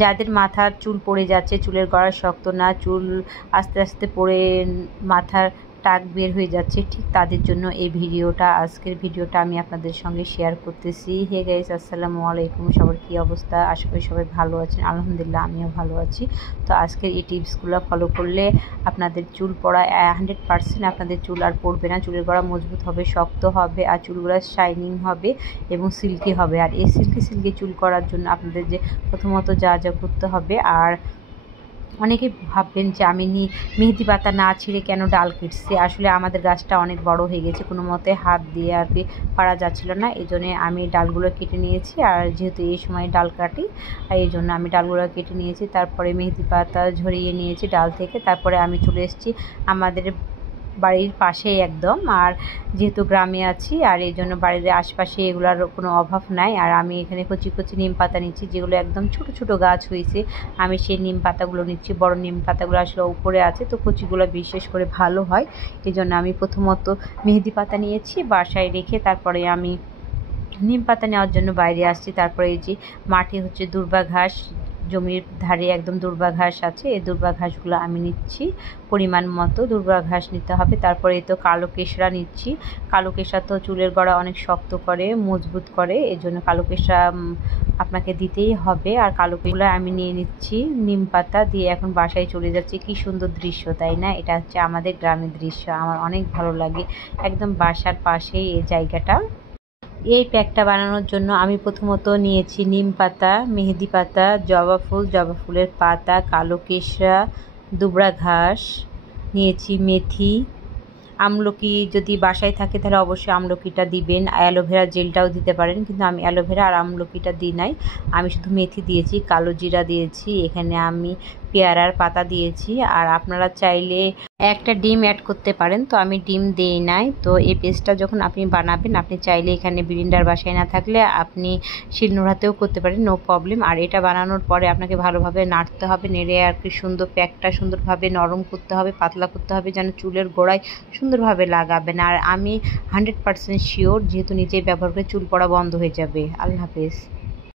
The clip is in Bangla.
যাদের মাথার চুল পড়ে যাচ্ছে, চুলের গোড়া শক্ত না, চুল আস্তে আস্তে পড়ে মাথার টাক বের হয়ে যাচ্ছে, ঠিক তাদের জন্য এই ভিডিওটা। আজকের ভিডিওটা আমি আপনাদের সঙ্গে শেয়ার করতেছি। হে গাইস, আসসালামু আলাইকুম। সবার কী অবস্থা? আশা করি সবাই ভালো আছেন। আলহামদুলিল্লাহ, আমিও ভালো আছি। তো আজকের এই টিপসগুলো ফলো করলে আপনাদের চুল পড়া 100% আপনাদের চুল আর পড়বে না। চুলের গোড়া মজবুত হবে, শক্ত হবে, আর চুলগুলো শাইনিং হবে এবং সিল্কি হবে। আর এই সিল্কি চুল করার জন্য আপনাদের যে প্রথমত যা যা করতে হবে, আর অনেকে ভাববেন যে আমি মেহেদি পাতা না ছিঁড়ে কেন ডাল কেটছি। আসলে আমাদের গাছটা অনেক বড় হয়ে গেছে, কোনো মতে হাত দিয়ে আর কি পারা যাচ্ছিল না, এই জন্যে আমি ডালগুলো কেটে নিয়েছি। আর যেহেতু এই সময় ডাল কাটি, আর এই জন্য আমি ডালগুলো কেটে নিয়েছি। তারপরে মেহেদি পাতা ঝরিয়ে নিয়েছি ডাল থেকে। তারপরে আমি চলে এসেছি আমাদের বাড়ির পাশেই একদম। আর যেহেতু গ্রামে আছি, আর এই জন্য বাড়ির আশপাশে এগুলোর কোনো অভাব নাই। আর আমি এখানে কচি কচি নিম পাতা নিচ্ছি, যেগুলো একদম ছোট ছোট গাছ হয়েছে। আমি সেই নিম পাতাগুলো নিচ্ছি। বড় নিম পাতাগুলো আসলে উপরে আছে, তো কচিগুলো বিশেষ করে ভালো হয়। এই জন্য আমি প্রথমত মেহেদি পাতা নিয়েছি বাসায় রেখে, তারপরে আমি নিম পাতা নেওয়ার জন্য বাইরে আসছি। তারপরে এই যে মাঠে হচ্ছে দূর্বা ঘাস, জমির ধারে একদম দূর্বা ঘাস আছে, এই দূর্বা ঘাসগুলো আমি নিচ্ছি। পরিমাণ মতো দূর্বা ঘাস নিতে হবে। তারপরে এই তো কালো কেশরা নিচ্ছি। কালো কেশরা তো চুলের গোড়া অনেক শক্ত করে, মজবুত করে, এই জন্য কালো কেশরা আপনাকে দিতেই হবে। আর কালো কেশরা আমি নিয়ে নিচ্ছি। নিম পাতা দিয়ে এখন বাসায় চলে যাচ্ছি। কি সুন্দর দৃশ্য, তাই না? এটা হচ্ছে আমাদের গ্রামের দৃশ্য, আমার অনেক ভালো লাগে। একদম বাসার পাশেই এই জায়গাটা। এই প্যাকটা বানানোর জন্য আমি প্রথমত নিয়েছি নিম পাতা, মেহেদি পাতা, জবা ফুলের পাতা, কালো কেশরা, দুবরা ঘাস নিয়েছি, মেথি, আমলকি যদি বাসায় থাকে তাহলে অবশ্যই আমলকিটা দিবেন। অ্যালোভেরা জেলটাও দিতে পারেন, কিন্তু আমি অ্যালোভেরা আর আমলকিটা দিই নাই। আমি শুধু মেথি দিয়েছি, কালো জিরা দিয়েছি, এখানে আমি পেয়ারার পাতা দিয়েছি। আর আপনারা চাইলে একটা ডিম অ্যাড করতে পারেন, তো আমি ডিম দিই নাই। তো এই পেস্টটা যখন আপনি বানাবেন, আপনি চাইলে এখানে ব্লেন্ডার বাসায় না থাকলে আপনি শিলনোড়াতেও করতে পারেন, নো প্রবলেম। আর এটা বানানোর পরে আপনাকে ভালোভাবে নাড়তে হবে, নেড়ে আর কি সুন্দর প্যাকটা সুন্দরভাবে নরম করতে হবে, পাতলা করতে হবে, যেন চুলের গোড়ায় সুন্দরভাবে লাগাবেন। আর আমি 100% শিওর, যেহেতু নিজেই ব্যবহার করে, চুল পড়া বন্ধ হয়ে যাবে। আল্লাহ হাফেজ।